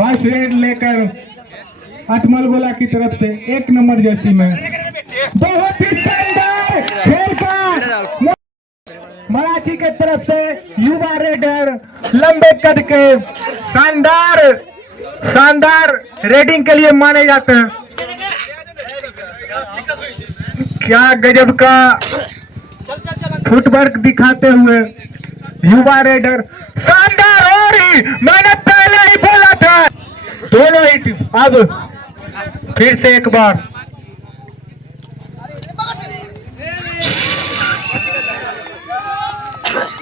First red लेकर अटमल गोला की तरफ से 1 नंबर जर्सी में बहुत ही शानदार खेल का मराठी के तरफ से युवा रेडर लंबे कद के शानदार रेडिंग के लिए माने जाते हैं। क्या गजब का फुटवर्क दिखाते हुए युवा रेडर शानदार। और ही मैंने पहले ही बोला था दोनों ही। अब फिर से एक बार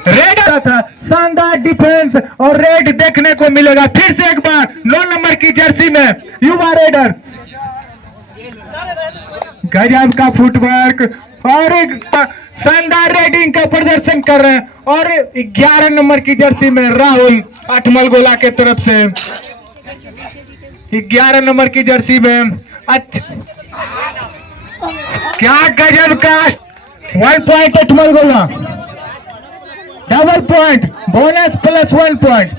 रेड था, शानदार डिफेंस और रेड देखने को मिलेगा। फिर से एक बार 9 नंबर की जर्सी में युवा रेडर गजब का फुटवर्क और एक शानदार रेडिंग का प्रदर्शन कर रहे हैं। और 11 नंबर की जर्सी में राहुल अटमल गोला के तरफ से 11 नंबर की जर्सी में क्या गजब का 1 पॉइंट अटमल गोला, double point, bonus plus 1 point.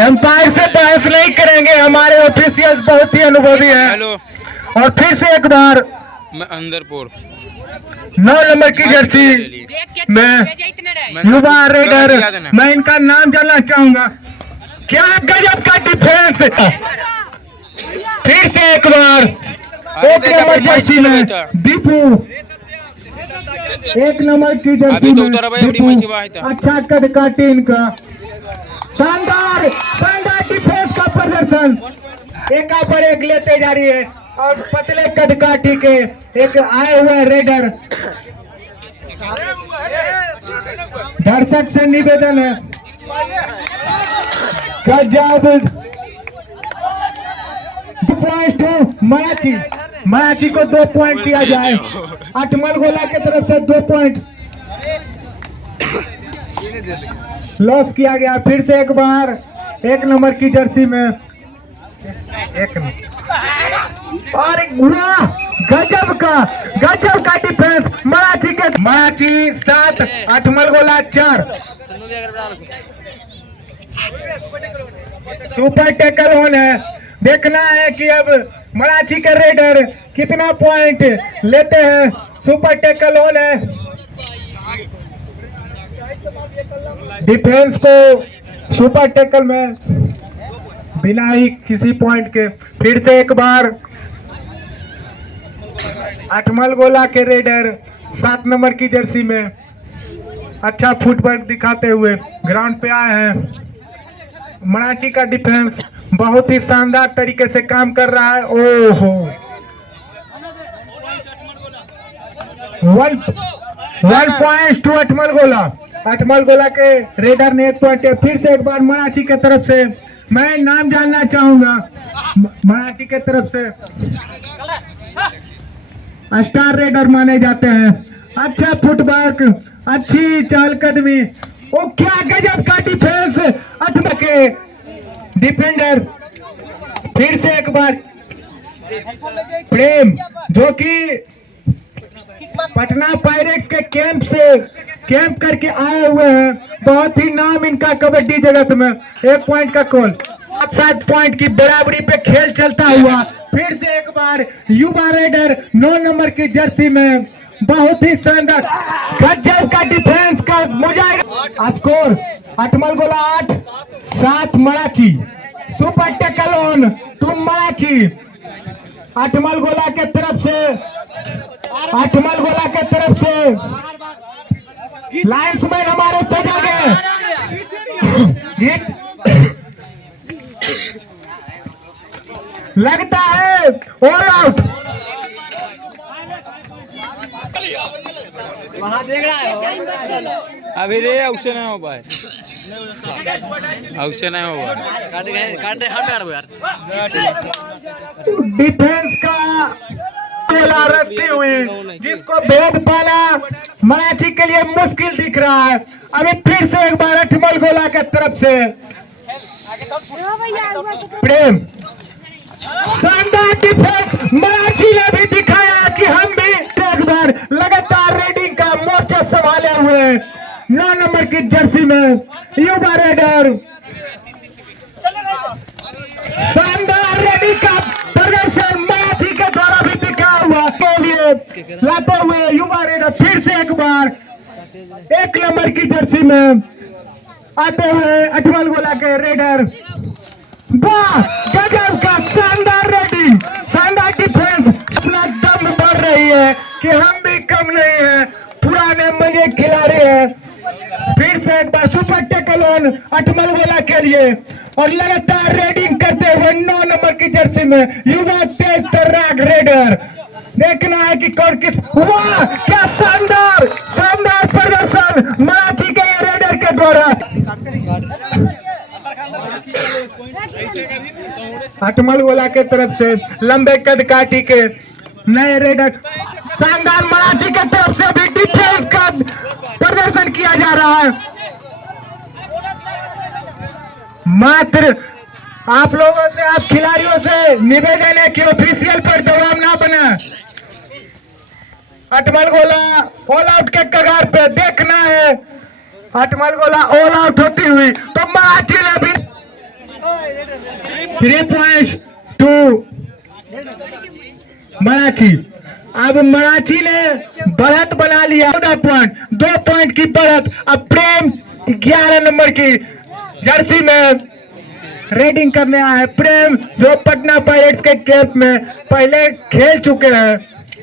Umpire से बहस नहीं करेंगे, हमारे ऑफिशियल्स बहुत ही अनुभवी हैं। और फिर से एक बार अंदरपुर 9 नंबर की जर्सी में युवा रेडर, मैं इनका नाम जानना चाहूंगा। क्या गजब का डिफेंस। फिर से एक बार 1 नंबर जर्सी में दीपू, 1 नंबर की जर्सी में दीपू, अच्छा कद का टीम का शानदार डिफेंस का प्रदर्शन। एक पर एक लेते जा रही है और पतले कद काठी के एक आए हुए रेडर। दर्शक से निवेदन है गजब मराठी को 2 पॉइंट दिया जाए। अटमल गोला की तरफ से 2 पॉइंट लॉस किया गया। फिर से एक बार 1 नंबर की जर्सी में और गजब का डिफेंस मराठी 7 अटमल गोला 4। सुपर टैकल ऑन है। देखना है कि अब मराठी के रेडर कितना पॉइंट लेते हैं। सुपर टैकल ऑन है। डिफेंस को सुपर टैकल में बिना ही किसी पॉइंट के। फिर से एक बार अटमल गोला के रेडर 7 नंबर की जर्सी में अच्छा फुटवर्क दिखाते हुए ग्राउंड पे आए हैं। मराठी का डिफेंस बहुत ही शानदार तरीके से काम कर रहा है। ओहो 1 पॉइंट टू अटमल गोला के रेडर ने 1 पॉइंट। फिर से एक बार मराठी के तरफ से मैं नाम जानना चाहूंगा। मराठी के तरफ से स्टार रेडर माने जाते हैं। अच्छा फुटवर्क, अच्छी चहलकदमी। ओ क्या गजब का डिफेंस अटमल के डिफेंडर। फिर से एक बार प्रेम जो कि पटना पायरेट्स के कैंप करके आए हुए हैं। बहुत ही नाम इनका कबड्डी जगत में। 1 पॉइंट का कॉल, 7 पॉइंट की बराबरी पे खेल चलता हुआ। फिर से एक बार युवा रेडर 9 नंबर की जर्सी में बहुत ही शानदार गजब का डिफेंस का मुजाहिद। स्कोर अटमल गोला 8, 7 Marathi. Super tackle on two Marathi. अटमल गोला के तरफ से लाइन्समैन हमारे सजा गए। लगता है ऑल आउट। वहाँ देख रहा है अभी रे औसे नहीं हो पाए, औसे नहीं हो पाए। काटे हम यार डिफेंस का रस्ती हुई जिसको भेद पाना मराठी के लिए मुश्किल दिख रहा है। अभी फिर से एक बार अटमल गोला के तरफ से प्रेम शानदार डिफेंस। मराठी ने भी दिखाया कि हम भी एक बार लगातार रेडिंग का मोर्चा संभाले हुए 9 नंबर की जर्सी में युवा रेडर लाते हुए युवा रेडर फिर से एक बार 1 नंबर की जर्सी में आते हुए अठमल गोला के रेडर। वाह, गजब का शानदार रेडिंग, शानदार डिफेंस, अपना दम बढ़ रही है कि हम भी कम नहीं है, पुराने मजे खिलाड़ी है। फिर से एक बार सुपर टैकल ऑन अठमल गोला के लिए और लगातार रेडिंग करते हुए 9 नंबर की जर्सी में युवा तेज तर्राक रेडर। देखना है कि कौन किस। वाह, क्या शानदार शानदार प्रदर्शन मराठी के रेडर के द्वारा। अठमल गोला के तरफ से लंबे कद काटी के नए रेडर, शानदार मराठी के तरफ से भी डिफेंस का प्रदर्शन किया जा रहा है। मात्र आप लोगों से, आप खिलाड़ियों से निवेदन है कि ऑफिशियल पर जवाब ना बना। अठमल गोला ऑल आउट के कगार पे, देखना है अठमल गोला ऑल आउट होती हुई तो मराठी ने भी 3 पॉइंट टू मराठी। अब मराठी ने बढ़त बना लिया 14 पॉइंट, 2 पॉइंट की बढ़त। अब प्रेम 11 नंबर की जर्सी में रेडिंग करने आए प्रेम, जो पटना पायरेट्स के कैंप में पहले खेल चुके हैं। ओ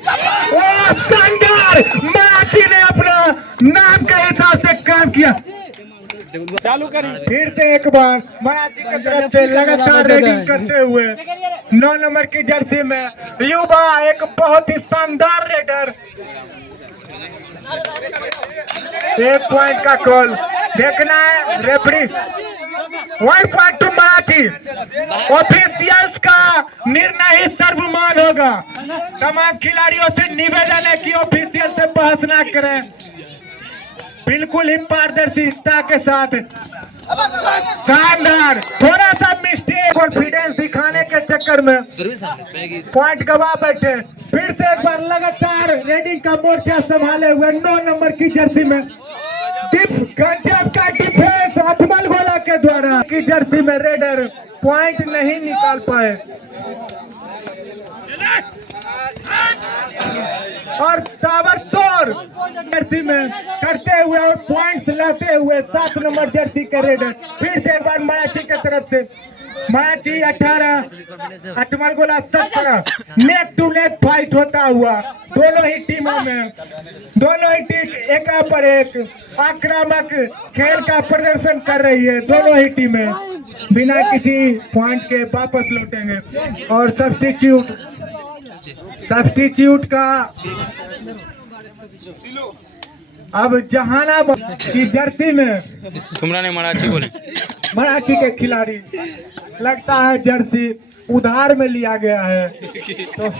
शानदार, मराठी ने अपना नाम के हिसाब से काम किया। चालू करी फिर से एक बार मराठी की तरफ से लगातार रेडिंग करते हुए 9 नंबर की जर्सी में युवा एक बहुत ही शानदार रेडर। 1 पॉइंट का कॉल, देखना है referee. 1 point two Marathi. Officials का निर्णय ही सर्वमान होगा। तमाम खिलाड़ियों से निवेदन है कि ऑफिशियल से बहस ना करें, बिल्कुल ही पारदर्शिता के साथ। शानदार, थोड़ा सा मिस्टेक कॉन्फिडेंस दिखाने के चक्कर में पॉइंट गवा बैठे। फिर से एक बार लगातार रेडिंग का मोर्चा संभाले हुए 9 नंबर की जर्सी में गजब का डिफेंस अठमल गोला के द्वारा की जर्सी में रेडर पॉइंट नहीं निकाल पाए और ताबड़तोड़ जर्सी में करते हुए और पॉइंट्स लाते हुए 7 नंबर जर्सी के रेडर। फिर से एक बार मराठी की तरफ से, मराठी 18 अठमल गोला 17। नेक टू नेक फाइट होता हुआ दोनों ही टीमों में, दोनों ही टीम एक पर एक आक्रामक खेल का प्रदर्शन कर रही है। दोनों ही टीमें बिना किसी पॉइंट के वापस लौटेंगे और सब्स्टिट्यूट का अब जहानाबाद की जर्सी में तुमरा ने मराठी बोले, मराठी के खिलाड़ी लगता है जर्सी उधार में लिया गया है। तो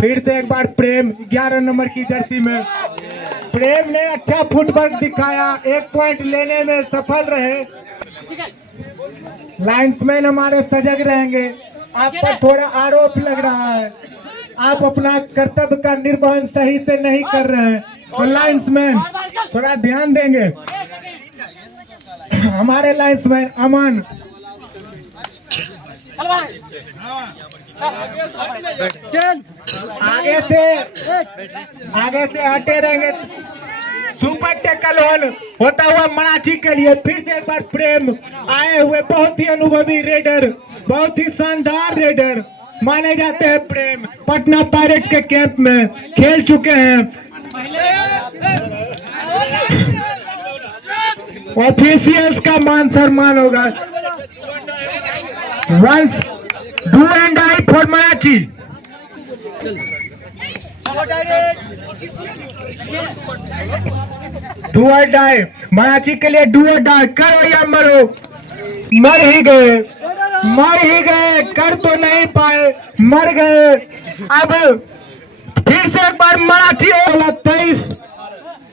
फिर से एक बार प्रेम 11 नंबर की जर्सी में, प्रेम ने अच्छा फुटवर्क दिखाया, 1 पॉइंट लेने में सफल रहे। लाइन्समैन हमारे सजग रहेंगे। आप पर थोड़ा आरोप लग रहा है, आप अपना कर्तव्य का निर्वहन सही से नहीं कर रहे हैं, तो लाइन्समैन थोड़ा ध्यान देंगे। हमारे लाइन्समैन अमन आगे से हटे रहेंगे। सुपर टैकल ऑन होता हुआ मराठी के लिए फिर से एक बार प्रेम आए हुए, बहुत ही अनुभवी रेडर, बहुत ही शानदार रेडर माने जाते हैं प्रेम। पटना पायरेट्स के कैंप में खेल चुके हैं। ऑफिशियल्स का मान सम्मान होगा। Once do and die for Marathi. Do और डाई मराठी के लिए, डू और डाई, करो या मरो। मर ही गए, कर तो नहीं पाए, मर गए। अब फिर से एक बार मराठी 23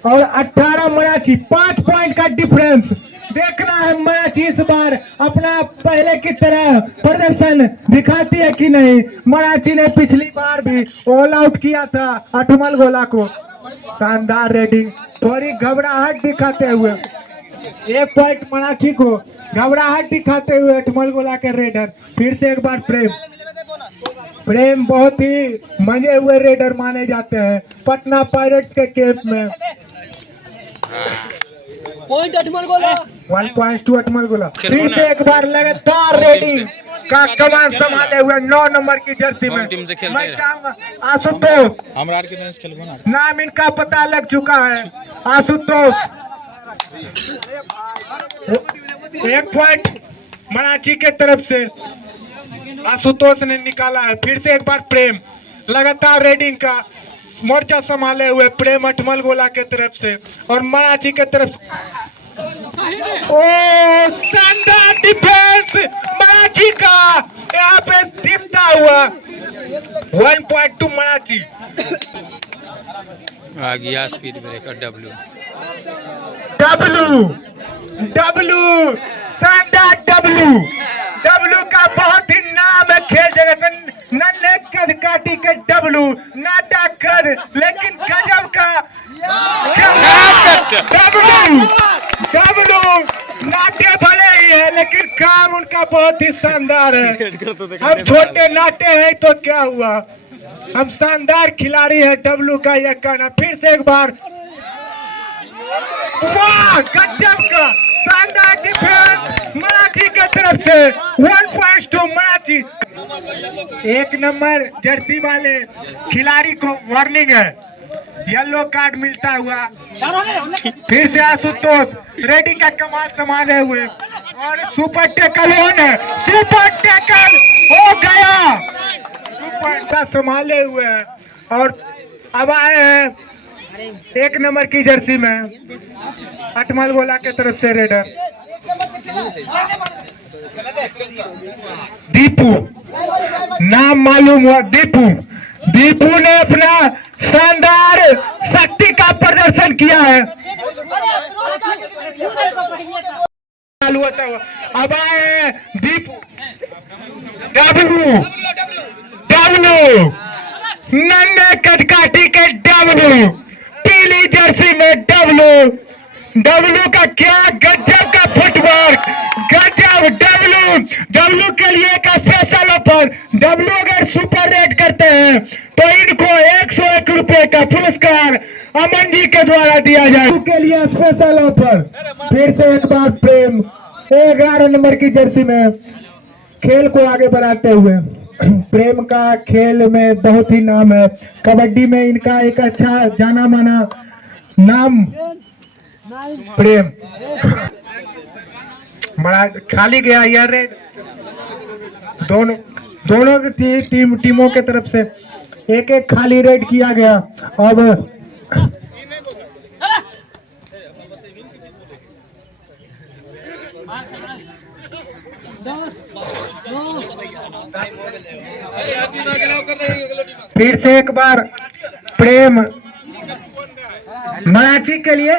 और 18 मराठी, 5 पॉइंट का डिफरेंस। देखना है मराठी इस बार अपना पहले की तरह प्रदर्शन दिखाती है कि नहीं। मराठी ने पिछली बार भी ऑल आउट किया था अठमल गोला को। शानदार रेडिंग, थोड़ी घबराहट दिखाते हुए 1 पॉइंट मराठी को, घबराहट दिखाते हुए अठमल गोला के रेडर। फिर से एक बार प्रेम प्रेम बहुत ही मजे हुए रेडर माने जाते हैं पटना पायरेट्स के कैंप में। पॉइंट अटमल गोला 1.2 अटमल गोला। फिर से एक बार लगातार रेडिंग का कमान संभाले हुए 9 नंबर की जर्सी में। टीम से खेल मैं रहे हैं। चाहूंगा आशुतोष, हमरा के मैच खेलबो ना। नाम इनका पता लग चुका है। आशुतोष 1 पॉइंट मराठी के तरफ से आशुतोष ने निकाला है। फिर से एक बार प्रेम लगातार रेडिंग का मोर्चा संभाले हुए प्रेम अटमल गोला के तरफ से और मराठी के तरफ ओ शानदार डिफेंस मराठी का यहाँ पे टिपता हुआ 1.2 मराठी। आ गया स्पीड ब्रेकर डब्ल्यू शानदार डब्ल्यू का बहुत ही नाम है खेल जगत में। नन्हे कद काटी के डब्ल्यू नाटा कर लेकिन गजब का डब्ल्यू नाटे भले ही है लेकिन काम उनका बहुत ही शानदार है। हम छोटे नाटे हैं तो क्या हुआ, हम शानदार खिलाड़ी है डब्ल्यू का यह कहना। फिर से एक बार वाह गजब का शानदार डिफेंस मराठी के तरफ से 1.2 मराठी। 1 नंबर जर्सी वाले खिलाड़ी को वार्निंग है, येलो कार्ड मिलता हुआ। फिर से आशुतोष रेडिंग का कमाल संभाले हुए और सुपर टैकल है, सुपर टैकल हो गया, सुपर संभाले हुए हैं और अब आए हैं 1 नंबर की जर्सी में अटमल गोला के तरफ से रेडर दीपू, नाम मालूम हुआ दीपू ने अपना शानदार शक्ति का प्रदर्शन किया है। अब आए दीपू डब्ल्यू नन्हे कटकाठी के डब्ल्यू पीली जर्सी में डब्ल्यू का क्या गजब का फुटवर्क, गजब डब्ल्यू के लिए एक स्पेशल ऑफर। डब्ल्यू अगर सुपर रेट करते हैं तो इनको 101 रुपए का पुरस्कार अमन जी के द्वारा दिया जाए के लिए स्पेशल ऑफर। फिर से एक बार प्रेम 11 नंबर की जर्सी में खेल को आगे बढ़ाते हुए। प्रेम का खेल में बहुत ही नाम है, कबड्डी में इनका एक अच्छा जाना माना नाम प्रेम। बड़ा खाली गया यार, दोनों टीमों के तरफ से एक खाली रेड किया गया। अब फिर से एक बार प्रेम मराठी के लिए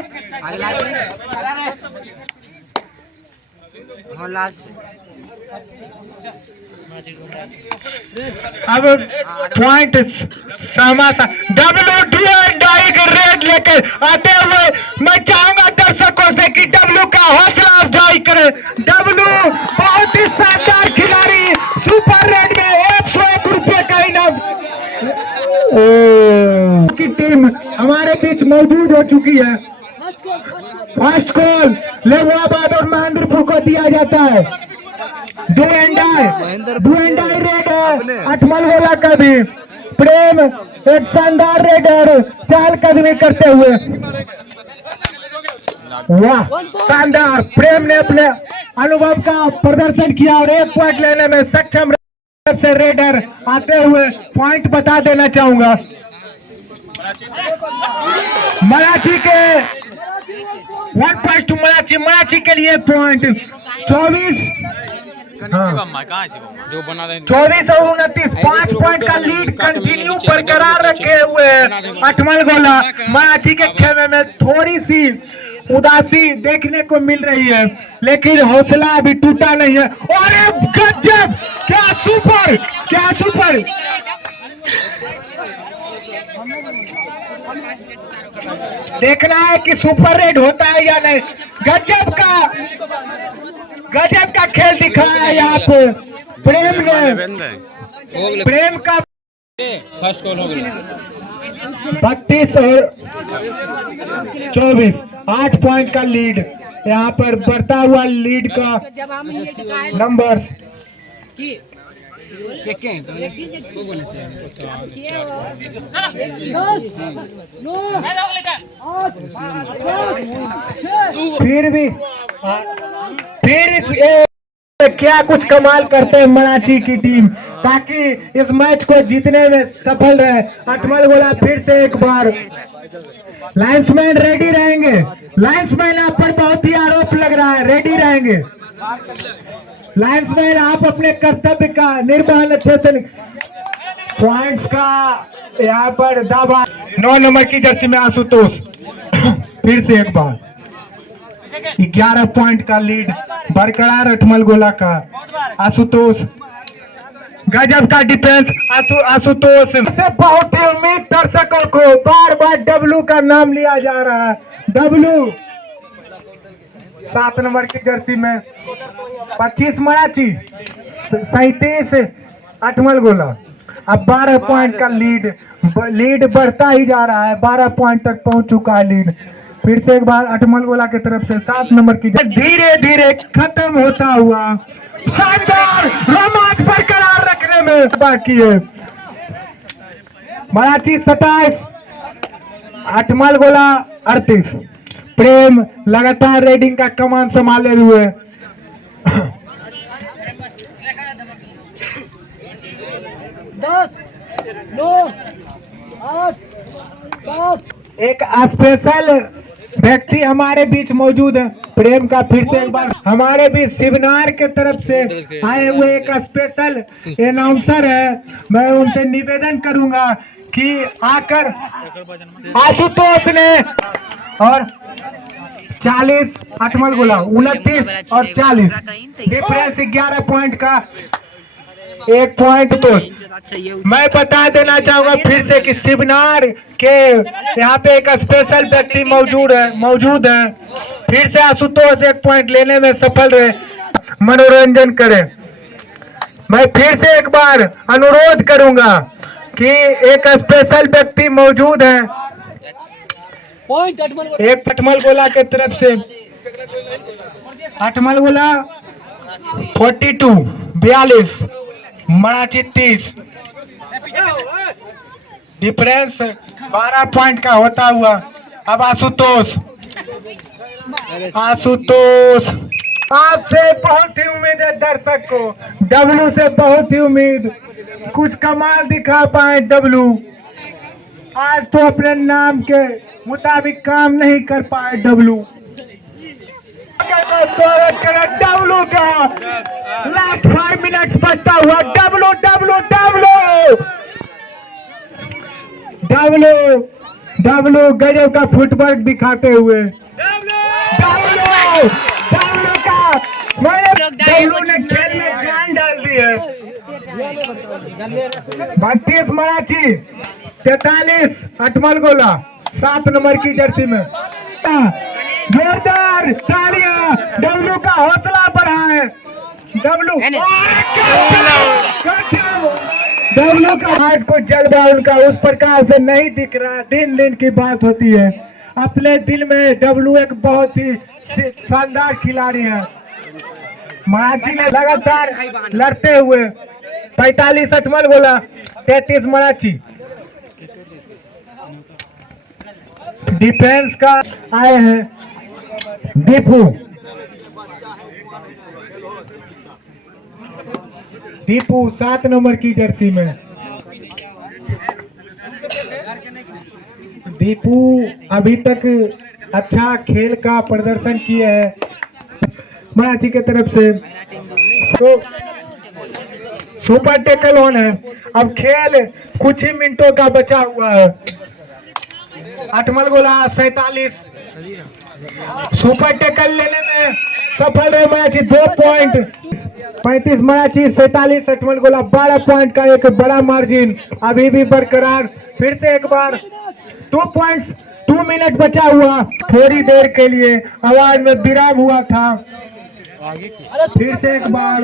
अब पॉइंट समासा डब्ल्यू रेड लेकर आते हुए मैं चाहूंगा दर्शकों से कि डब्ल्यू का हौसला अफजाई करे। डब्ल्यू बहुत ही शानदार खिलाड़ी, सुपर रेड में 101 रुपए का इनाम की टीम हमारे बीच मौजूद हो चुकी है। फर्स्ट कॉल लेवाबाद और महेंद्रपुर को दिया जाता है। डू एंड डाई रेड है अटमल गोला का भी। प्रेम एक शानदार रेडर चाल कदमी करते हुए, वाह शानदार प्रेम ने अपने अनुभव का प्रदर्शन किया और 1 पॉइंट लेने में सक्षम से रेडर आते हुए पॉइंट बता देना चाहूंगा। मराठी के 1.2 मराठी के लिए पॉइंट 24 जो बना रहे 24 और 29 5 पॉइंट का लीड कंटिन्यू बरकरार रखे हुए अटमल गोला। मराठी के खेमे में थोड़ी सी उदासी देखने को मिल रही है लेकिन हौसला अभी टूटा नहीं है। और गजब क्या सुपर देखना है कि सुपर रेड होता है या नहीं। गजब का खेल दिखाया है यहाँ पे प्रेम ने। प्रेम का फर्स्ट कॉल हो गया 32 और 24 8 पॉइंट का लीड। यहाँ पर बढ़ता हुआ लीड का नंबर्स फिर क्या कुछ कमाल करते हैं मराठी की टीम ताकि इस मैच को जीतने में सफल रहे। अटमल गोला फिर से एक बार। लाइन्समैन रेडी रहेंगे। लाइन्समैन आप पर बहुत ही आरोप लग रहा है, रेडी रहेंगे। लाइन्समैन आप अपने कर्तव्य का निर्वहन अच्छे से। पॉइंट्स का यहाँ पर दावा 9 नंबर की जर्सी में आशुतोष फिर से एक बार 11 पॉइंट का लीड बरकरार अटमल गोला का। आशुतोष गजब का डिफेंस। आशुतोष से बहुत ही उम्मीद दर्शकों को बार बार डब्लू का नाम लिया जा रहा है। डब्लू 7 नंबर की जर्सी में 25 मराठी 37 अटमल गोला। अब 12 पॉइंट का लीड बढ़ता ही जा रहा है। 12 पॉइंट तक पहुंच चुका है लीड। फिर से एक बार अटमल गोला की तरफ से 7 नंबर की धीरे धीरे खत्म होता हुआ शानदार रोमांच बरकरार रखने में बाकी है। मराठी 27 अटमल गोला 38। प्रेम लगातार रेडिंग का कमान संभाले हुए 10 9 8 7 एक स्पेशल व्यक्ति हमारे बीच मौजूद है। प्रेम का फिर से एक बार हमारे बीच शिवनार के तरफ से आए हुए एक स्पेशल अनाउंसर है। मैं उनसे निवेदन करूंगा कि आकर आशुतोष ने और 40 अटमल गोला 29 और 40 डिफरेंस 11 पॉइंट का 1 पॉइंट। तो मैं बता देना चाहूंगा फिर से कि शिवनार के यहाँ पे एक स्पेशल व्यक्ति मौजूद है। फिर से आशुतोष 1 पॉइंट लेने में सफल रहे। मनोरंजन करें। मैं फिर से एक बार अनुरोध करूंगा कि एक स्पेशल व्यक्ति मौजूद है। एक अटमल गोला के तरफ से अटमल गोला 42 मराठी 30 डिफरेंस 12 पॉइंट का होता हुआ। अब आशुतोष आपसे बहुत ही उम्मीद है दर्शक को। डब्लू से बहुत ही उम्मीद कुछ कमाल दिखा पाए डब्लू। आज तो अपने नाम के मुताबिक काम नहीं कर पाए डब्लू। डब्लू का लास्ट 5 मिनट बचता हुआ डब्लू गजब का फुटवर्क दिखाते हुए डब्लू ने खेल में जान डाल दी है। 32 मराठी 43 अटमल गोला 7 नंबर की जर्सी में। जोरदार तालियां डब्लू का हौसला बढ़ा है। डब्लू का हाथ को जलवा उनका उस प्रकार से नहीं दिख रहा। दिन की बात होती है। अपने दिल में डब्लू एक बहुत ही शानदार खिलाड़ी है। मराठी में लगातार लड़ते हुए 45 अटमल गोला 33 मराठी। डिफेंस का आए हैं दीपू 7 नंबर की जर्सी में। दीपू अभी तक अच्छा खेल का प्रदर्शन किए हैं मराठी की तरफ से। तो सुपर टैकल ऑन है। अब खेल कुछ ही मिनटों का बचा हुआ है। अटमल गोला 47 सुपर टैकल लेने में सफल है मराठी 2 पॉइंट। 35 मराठी 47 अटमल गोला 12 पॉइंट का एक बड़ा मार्जिन अभी भी बरकरार। फिर से एक बार 2 मिनट बचा हुआ। थोड़ी देर के लिए आवाज में विराम हुआ था। फिर से एक बार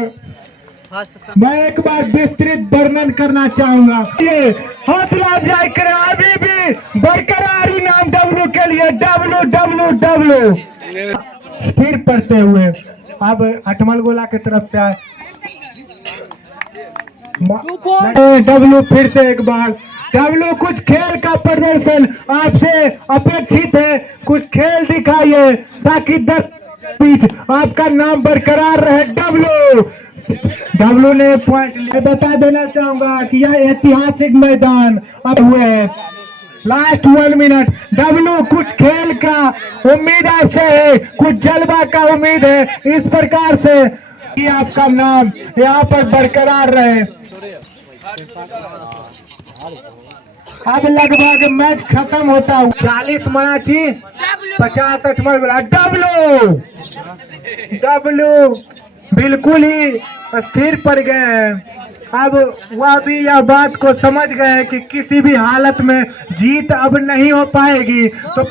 मैं एक बार विस्तृत वर्णन करना चाहूंगा। ये हौसला अफजाई करें, अभी भी बरकरार इनाम डब्लू के लिए, डब्लू डब्लू डब्लू स्थिर पड़ते हुए। अब अटमल गोला की तरफ से डब्लू फिर से एक बार। डब्लू कुछ खेल का प्रदर्शन आपसे अपेक्षित है, कुछ खेल दिखाइए ताकि 10 बीच आपका नाम बरकरार रहे। डब्लू ने पॉइंट लिया। बता देना चाहूंगा कि यह ऐतिहासिक मैदान अब हुए है। Last 1 minute. डब्लू कुछ खेल का उम्मीद आपसे है, कुछ जलवा का उम्मीद है, इस प्रकार से कि आपका नाम यहाँ पर बरकरार रहे। अब लगभग मैच खत्म होता हुआ 40 मनाची 50 अटमल गोला। डब्लू बिल्कुल ही स्थिर पड़ गए हैं। अब वह भी यह बात को समझ गए कि किसी भी हालत में जीत अब नहीं हो पाएगी, तो